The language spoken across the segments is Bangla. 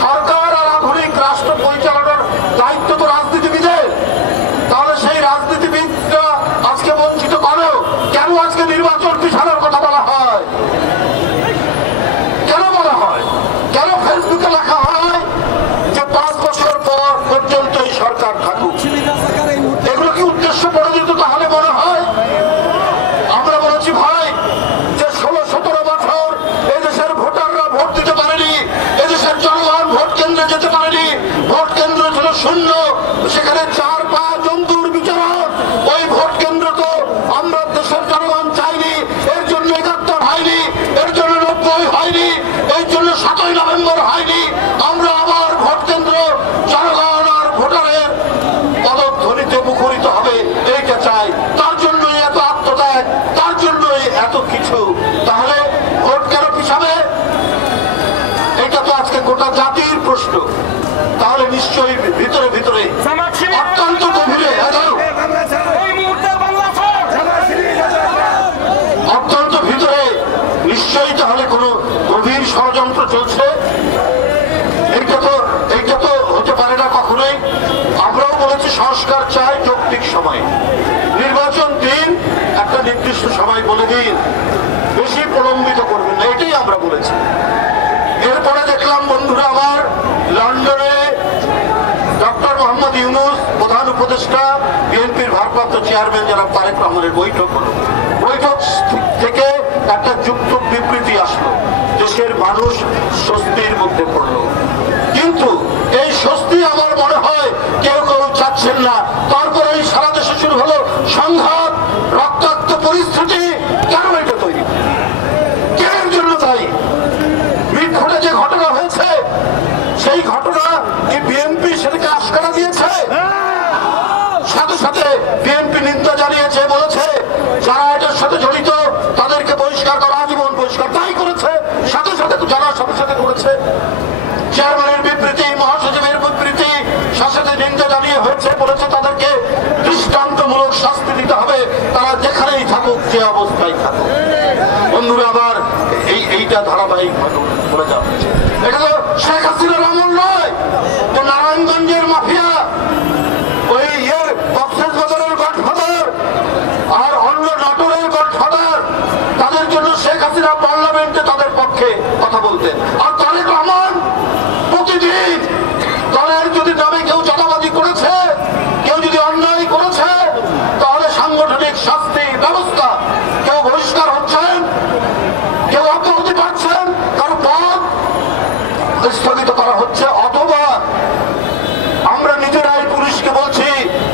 সরকার আর আধুনিক রাষ্ট্র পরিচালনার দায়িত্ব তো রাজনীতিবিদের। তাহলে সেই রাজনীতিবিদরা আজকে বঞ্চিত করো কেন? আজকে নির্বাচন পিছানোর কথা বলা হয় কেন? বলা হয় কেন? ফেসবুকে লেখা হয় যে 5 বছর পর পর্যন্ত এই সরকার থাকুক। এগুলো কি উদ্দেশ্য পরিচিত? তাহলে মনে হয় আমরা বলেছি ভাই যে 16-17 বছর এদেশের ভোটাররা ভোট দিতে পারেনি, এদেশের জনগণ ভোট কেন্দ্রে যেতে পারেনি, ভোট কেন্দ্র ছিল শূন্য, সেখানে 4 জন্তুর বিচারক। ওই ভোট কেন্দ্র তো আমরা দেশের জনগণ চাইনি, এর জন্য 71 হয়নি, এর জন্য 90 হয়নি, এর জন্য 7ই নভেম্বর হয়নি। আমরা আবার ভোট কেন্দ্র জনগণ আর ভোটারের পদধ্বনিতে মুখরিত হবে, এইটা চাই। তার জন্যই এত আত্মত্যাগ, তার জন্যই এত কিছু। তাহলে ভোট কেন পিছাবে? এটা তো আজকে গোটা জাতির প্রশ্ন। তাহলে নিশ্চয়ই ভিতরে ভিতরে অত্যন্ত গভীরে অত্যন্ত ভিতরে নিশ্চয়ই তাহলে কোনো গভীর ষড়যন্ত্র চলছে। এইটা তো হতে পারে না কখনোই। আমরাও বলেছি সংস্কার চাই যৌক্তিক সময়, নির্বাচন দিন, একটা নির্দিষ্ট সময় বলে দিন, বেশি প্রলম্বিত করবেন না, এটাই আমরা বলেছি। এরপরে দেখলাম বন্ধুরা আমার, লন্ডনে ডক্টর মোহাম্মদ ইউনূস প্রধান উপদেষ্টা, বিএনপির ভারপ্রাপ্ত চেয়ারম্যান জনাব তারেক রহমানের বৈঠক হলো। বৈঠক থেকে একটা যুক্ত বিবৃতি আসলো, দেশের মানুষ স্বস্তির মধ্যে পড়লো। কিন্তু এই স্বস্তি আমার মনে হয় কেউ কেউ চাচ্ছেন না। তারপরে এই সারা দেশে শুরু হলো সংঘাত, রক্তাক্ত পরিস্থিতি। কেন এটা তৈরি? কেন জন্য দায়ী? মিটফোর্ডে যে ঘটনা হয়েছে, সেই ঘটনা কি বিএনপি সেটাকে আশকারা দিয়েছে? সাথে সাথে বিএনপি নিন্দা জানিয়েছে, বলেছে যারা এটার সাথে জড়িত তাদেরকে বহিষ্কার করা, আজীবন বহিষ্কার। তাই করেছে, সাথে সাথে যারা সাথে সাথে করেছে। চেয়ারম্যানের বিবৃতি, মহাসচিবের বিবৃতি সাথে নিন্দা জানিয়ে হয়েছে, বলেছে তাদেরকে দৃষ্টান্তমূলক শাস্তি দিতে হবে, তারা যেখানেই থাকুক, যে অবস্থায় থাকুক। বন্ধুরা আবার এইটা ধারাবাহিক বলে যাচ্ছে। এটা তো শেখ হাসিনার আমল নয়, তো নারায়ণগঞ্জের মাফিয়া, ওই কক্সবাজারের গডফাদার আর অন্য নাটোরের গডফাদার, তাদের জন্য শেখ হাসিনা পার্লামেন্টে তাদের পক্ষে কথা বলতেন। আর তারেক রহমান প্রতিদিন দলের যদি নামে কেউ চাঁদাবাজি করেছে, কেউ যদি অন্যায় করেছে, তাহলে সাংগঠনিক শাস্তি ব্যবস্থা, কেউ বহিষ্কার হচ্ছেন, কেউ অব্যাহতি পাচ্ছেন, কারো পদ স্থগিত করা হচ্ছে, অথবা আমরা নিজেরাই পুলিশকে বলছি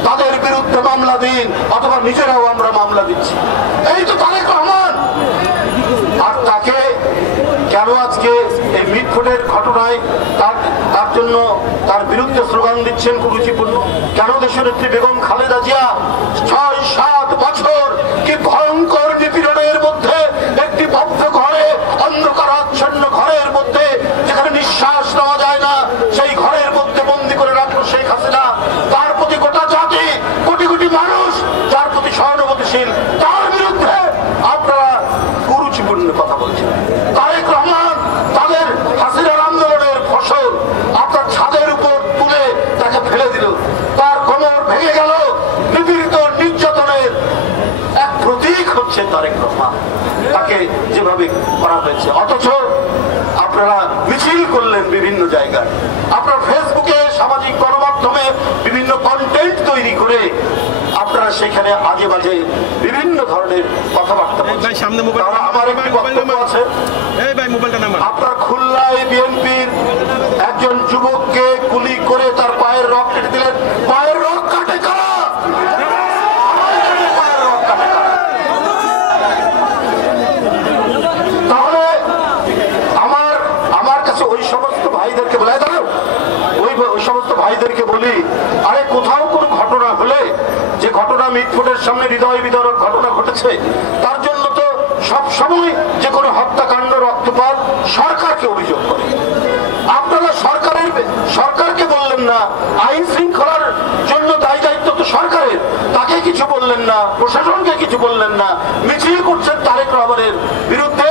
তাদের বিরুদ্ধে মামলা দিন, অথবা নিজেরাও আমরা মামলা দিচ্ছি। এই তো তারেক রহমান। আর তাকে কেন আজকে এই মিটফোর্ডের ঘটনায় তার জন্য তার বিরুদ্ধে স্লোগান দিচ্ছেন কুরুচিপূর্ণ? কেন দেশনেত্রী বেগম খালেদা জিয়া 6-7 বছর কি ভয়ঙ্কর নিপীড়নের মধ্যে একটি বদ্ধ ঘরে, অন্ধকারাচ্ছন্ন ঘরের মধ্যে, যেখানে নিঃশ্বাস নেওয়া যায় না, সেই ঘরের মধ্যে বন্দী করে রাখলো শেখ হাসিনা। তার প্রতি গোটা জাতি, কোটি কোটি মানুষ যার প্রতি সহানুভূতিশীল, তার বিরুদ্ধে আপনারা কুরুচিপূর্ণ কথা বলছেন। তারেক রহমান তাদের হাসিনার আন্দোলনের ফসল আপনার ছাদের উপর তুলে তাকে ফেলে দিল, তার কোমর ভেঙে গেল। নিপীড়িত নির্যাতনের এক প্রতীক হচ্ছে তারেক রহমান, তাকে যেভাবে করা হয়েছে। অথচ আপনারা মিছিল করলেন বিভিন্ন জায়গায়, আপনার ফেসবুকে, সামাজিক গণমাধ্যমে বিভিন্ন কন্টেন্ট তৈরি করে আপনারা সেখানে আজে বাজে বিভিন্ন ধরনের কথাবার্তা বলছেন। আমার একটি বক্তব্য আছে। আপনার খুলনায় বিএনপির একজন যুবককে গুলি করে তার পায়ের রক কেটে দিলেন। পায়ের রক কাটে কারা? তাহলে আমার কাছে ওই সমস্ত ভাইদেরকে বলে দাও, ওই সমস্ত ভাইদেরকে বলি, আরে কোথাও কোনো ঘটনা হলে, যে ঘটনা মিটফোর্ডের সামনে হৃদয় বিদারক ঘটনা ঘটেছে, তার জন্য তো সব সময় যে কোনো হত্যাকাণ্ড, রক্তপাত সরকারকে অভিযোগ করে। আপনারা সরকারকে বললেন না, আইন শৃঙ্খলার জন্য দায়ী দায়িত্ব তো সরকারের, তাকে কিছু বললেন না, প্রশাসনকে কিছু বললেন না, মিছিল করছেন তারেক রহমানের বিরুদ্ধে।